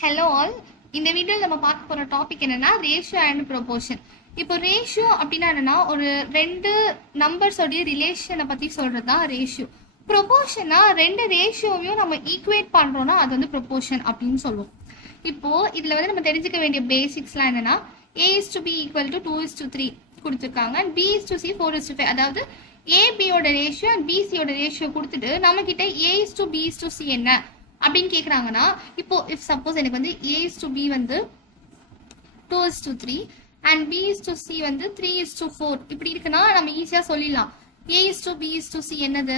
Hello all. இந்த வீடியோவில் நம்ம பார்க்க போகிற டாபிக் என்னன்னா ரேஷியோ அண்ட் ப்ரொபோர்ஷன். இப்போ ரேஷியோ அப்படின்னா என்னன்னா ஒரு ரெண்டு நம்பர்ஸோடைய ரிலேஷனை பற்றி சொல்கிறது தான் ரேஷியோ. ப்ரொபோர்ஷனா ரெண்டு ரேஷியோவையும் நம்ம ஈக்குவேட் பண்ணுறோன்னா அது வந்து ப்ரொபோர்ஷன் அப்படின்னு சொல்லுவோம். இப்போது இதில் வந்து நம்ம தெரிஞ்சுக்க வேண்டிய பேசிக்ஸ்லாம் என்னென்னா A:B = 2:3 கொடுத்துருக்காங்க, அண்ட் B:C 4:5. அதாவது ஏபியோட ரேஷியோ அண்ட் பிசியோட ரேஷியோ கொடுத்துட்டு நம்மக்கிட்ட A:B:C என்ன அப்படின்னு கேட்குறாங்கன்னா, இப்போ இஃப் சப்போஸ் எனக்கு வந்து A:B வந்து 2:3 அண்ட் B:C வந்து 3:4 இப்படி இருக்குன்னா நம்ம ஈஸியாக சொல்லிடலாம். A:B:C என்னது?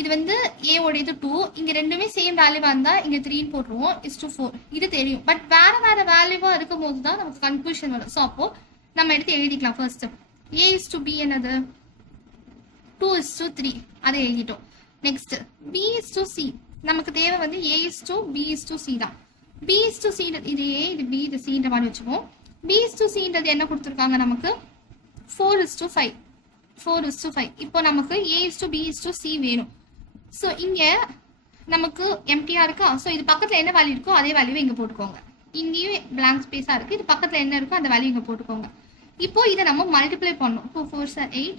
இது வந்து ஏவோடையது 2, இங்கே ரெண்டுமே சேம் வேல்யூவாக இருந்தால் இங்கே 3 போட்டுருவோம், 4 இது தெரியும். பட் வேறு வேறு வேல்யூவாக இருக்கும் போது தான் நமக்கு கன்ஃபியூஷன் வரும். ஸோ அப்போது நம்ம எடுத்து எழுதிக்கலாம். ஃபர்ஸ்ட் A:B என்னது? 2:3 அதை எழுதிட்டோம். நெக்ஸ்ட் B:C நமக்கு தேவை வந்து A:B:C தான். B:C இது A இது B இது Cன்ற மாதிரி வச்சுப்போம். B:Cன்றது என்ன கொடுத்துருக்காங்க நமக்கு? 4:5. இப்போ நமக்கு A:B:C வேணும். ஸோ இங்கே நமக்கு எம்டியாக இருக்கா? ஸோ இது பக்கத்தில் என்ன வேல்யூ இருக்கோ அதே வேல்யூவை இங்கே போட்டுக்கோங்க. இங்கேயும் பிளாங்க் ஸ்பேஸாக இருக்குது, இது பக்கத்தில் என்ன இருக்கோ அந்த வேல்யூ இங்கே போட்டுக்கோங்க. இப்போ இதை நம்ம மல்டிப்ளை பண்ணணும். 2 4s are 8,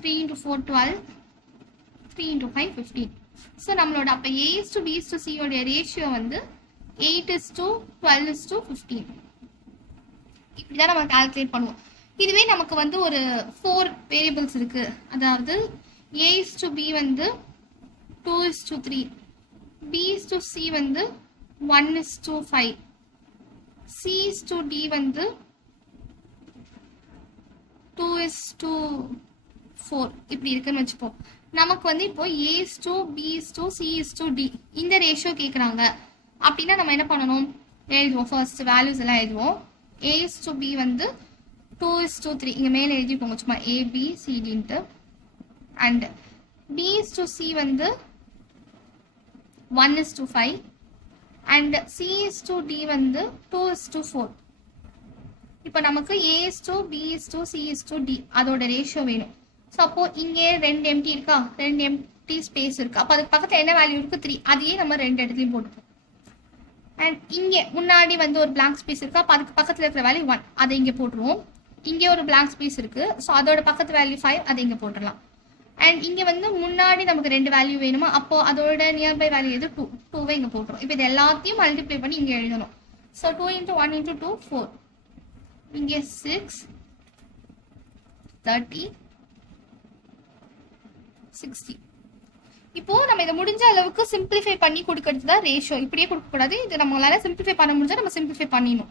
3 × 4 12, 3 × 5 15. ஸோ நம்மளோட அப்போ A:B:C உடைய ரேஷியோ வந்து 8:12:15. இப்படி தான் நம்ம கால்குலேட் பண்ணுவோம். இதுவே நமக்கு வந்து ஒரு 4 வேரியபிள்ஸ் இருக்கு. அதாவது A:B வந்து 2:3, B:C வந்து 1:5, C:D வந்து 2:4 இப்படி இருக்குன்னு வச்சுப்போம். நமக்கு வந்து இப்போ A:B:C:D இந்த ரேஷியோ கேட்குறாங்க அப்படின்னா நம்ம என்ன பண்ணணும்? எழுதுவோம். ஃபர்ஸ்ட் வேல்யூஸ் எல்லாம் எழுதுவோம். A:B வந்து 2:3 இங்கே மேலே எழுதிப்போங்க சும்மா ABCDன்ட்டு. அண்ட் B:C வந்து 1:5 அண்ட் C:D வந்து 2:4. இப்போ நமக்கு A:B:C:D அதோட ரேஷியோ வேணும். ஸோ அப்போ இங்கே 2 எம்டி இருக்கா? 2 எம்டி ஸ்பேஸ் இருக்கு. அப்போ அதுக்கு பக்கத்தில் என்ன வேல்யூ இருக்கு? 3. அதையே நம்ம 2 இடத்துலையும் போட்டுப்போம். அண்ட் இங்கே முன்னாடி வந்து ஒரு பிளாங்க் ஸ்பேஸ் இருக்கா? அப்போ அதுக்கு பக்கத்தில் இருக்கிற வேல்யூ 1 அதை இங்கே போட்டுருவோம். இங்கே ஒரு பிளாங்க் ஸ்பேஸ் இருக்கு, ஸோ அதோட பக்கத்து வேல்யூ 5 அதை இங்கே போட்டுடலாம். அண்ட் இங்கே வந்து முன்னாடி நமக்கு 2 வேல்யூ வேணுமா? அப்போ அதோட நியர்பை வேல்யூ எது? 2வை இங்கே போட்டுரும். இப்போ இது எல்லாத்தையும் மல்டிப்ளை பண்ணி இங்கே எழுதணும். ஸோ 2 × 1 × 2 4, இங்கே 6 30 60. இப்போ நம்ம இதை முடிஞ்ச அளவுக்கு சிம்பிளிஃபை பண்ணி கொடுக்கறது தான் ரேஷியோ. இப்படியே கொடுக்கக்கூடாது. இது நம்மளால சிம்பிளிஃபை பண்ண முடிஞ்சா நம்ம சிம்பிளிஃபை பண்ணிடணும்.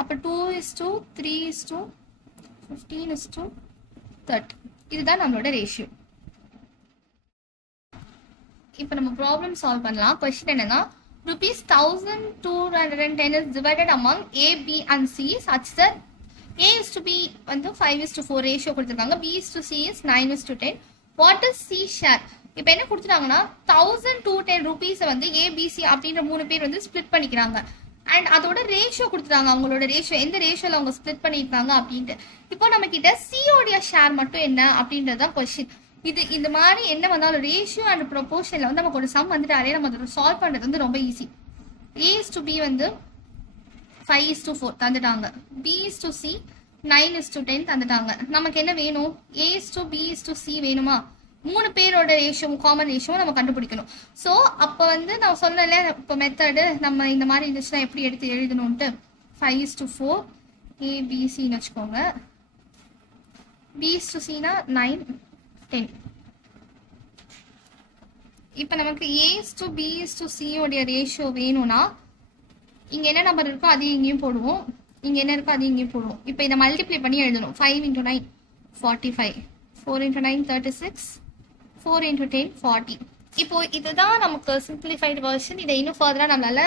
அப்போ 2:3:15:30 இதுதான் நம்மளோட ரேஷியோ. இப்போ நம்ம ப்ராப்ளம் சால்வ் பண்ணலாம். கொஸ்டின் என்னன்னா, ₹1210 is divided among A, B and C such that A:B வந்து 5:4 ரேஷியோ கொடுத்துருக்காங்க. B:C is 9:10. What is C share? இப்போ என்ன கொடுத்துட்டாங்கன்னா ₹1210 வந்து ABC அப்படின்ற 3 பேர் வந்து ஸ்பிளிட் பண்ணிக்கிறாங்க. அண்ட் அதோட ரேஷியோ கொடுத்துட்டாங்க. அவங்களோட ரேஷியோ எந்த ரேஷியோவில் அவங்க ஸ்பிளிட் பண்ணியிருக்காங்க அப்படின்ட்டு. இப்போ நம்ம கிட்ட சியோடைய ஷேர் மட்டும் என்ன அப்படின்றது தான் கொஸ்டின். இது இந்த மாதிரி என்ன வந்தாலும் ரேஷியோ அண்ட் ப்ரொபோர்ஷனில் வந்து நமக்கு ஒரு சம் வந்துட்டாலே நம்ம அதை சால்வ் பண்ணுறது வந்து ரொம்ப ஈஸி. A:B வந்து 5:4 தந்துட்டாங்க. B:C 9:10 தந்துட்டாங்க. நமக்கு என்ன வேணும்? A:B:C வேணுமா? 3 பேரோட ரேஷியோ காமன் ரேஷியோ நம்ம கண்டுபிடிக்கணும். ஸோ அப்போ வந்து நான் சொன்னல, இப்போ மெத்தடு நம்ம இந்த மாதிரி இருந்துச்சுன்னா எப்படி எடுத்து எழுதணும்ட்டு 5:4 ABCன்னு வச்சுக்கோங்க. B:C-னா 9 10. இப்போ நமக்கு A:B:C உடைய ரேஷியோ வேணும்னா இங்கே என்ன நம்பர் இருக்கோ அதையும் இங்கேயும் போடுவோம், இங்கே என்ன இருக்கோ அதையும் இங்கேயும் போடுவோம். இப்போ இதை மல்டிப்ளை பண்ணி எழுதணும். 5 × 9 45, 4 × 9 36, 4 × 10 40. இப்போ இதுதான் நமக்கு சிம்பிளிஃபைடு வெர்ஷன். இதை இன்னும் ஃபர்தராக நம்மளால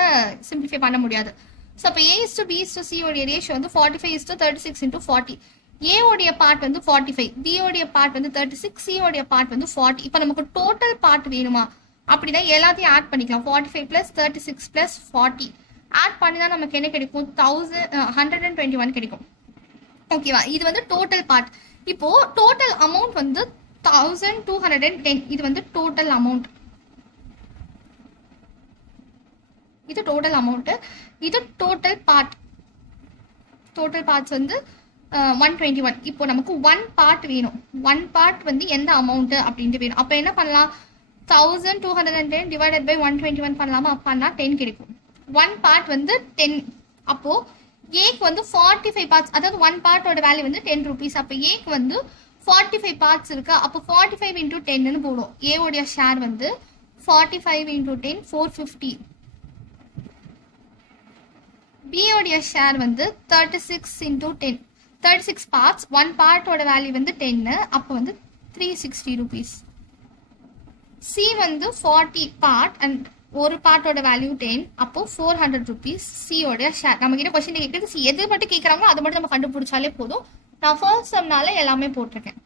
சிம்பிளிஃபை பண்ண முடியாது. ஸோ அப்போ A:B:C உடைய ரேஷியோ வந்து 45:36 × 40. A உடைய பார்ட் வந்து 45, B உடைய பார்ட் வந்து 36, C உடைய பார்ட் வந்து 40. இப்போ நமக்கு டோட்டல் பார்ட் வேணுமா? அப்படின்னா எல்லாத்தையும் ஆட் பண்ணிக்கலாம். 45 + 36 + 40 ஆட் பண்ணி தான் நமக்கு என்ன கிடைக்கும்? 121 கிடைக்கும். ஓகேவா? இது வந்து டோட்டல் பார்ட். இப்போ டோட்டல் அமௌண்ட் வந்து 1210. இது வந்து டோட்டல் அமௌண்ட். இது டோட்டல் அமௌண்ட்டு. இது டோட்டல் பார்ட்ஸ் வந்து 121. இப்போ நமக்கு ஒன் பார்ட் வேணும். ஒன் பார்ட் வந்து எந்த அமௌண்ட்டு அப்படின்ட்டு வேணும். அப்போ என்ன பண்ணலாம், 1210 டிவைடட் பை 121 பண்ணலாமா, பண்ணா 10 கிடைக்கும். ஒன் பார்ட் வந்து 10. அப்போ ஏக்கு வந்து 45 பார்ட்ஸ், அதாவது ஒன் பார்ட்டோட வேல்யூ வந்து 10 rupees. அப்போ ஏக்கு வந்து 45 பார்ட்ஸ் இருக்கு. அப்போ 45 into 10 போடும். ஏவோடைய ஷேர் வந்து 45 into 10 450. பியோடைய ஷேர் வந்து 36 into 10 36 பார்ட்ஸ். ஒன் பார்ட்டோட வேல்யூ வந்து 10. அப்போ வந்து 360 rupees. சி வந்து 40 பார்ட் அண்ட் ஒரு பார்ட்டோட வேல்யூ 10. அப்போ 400 rupees சியோடைய ஷேர். நம்ம கிட்ட கொஸ்டின் கேட்குறது சி எது மட்டும் கேட்குறாங்களோ அது மட்டும் நம்ம கண்டுபிடிச்சாலே போதும். நான் ஃபர்ஸ்ட் சம்னால எல்லாமே போட்டிருக்கேன்.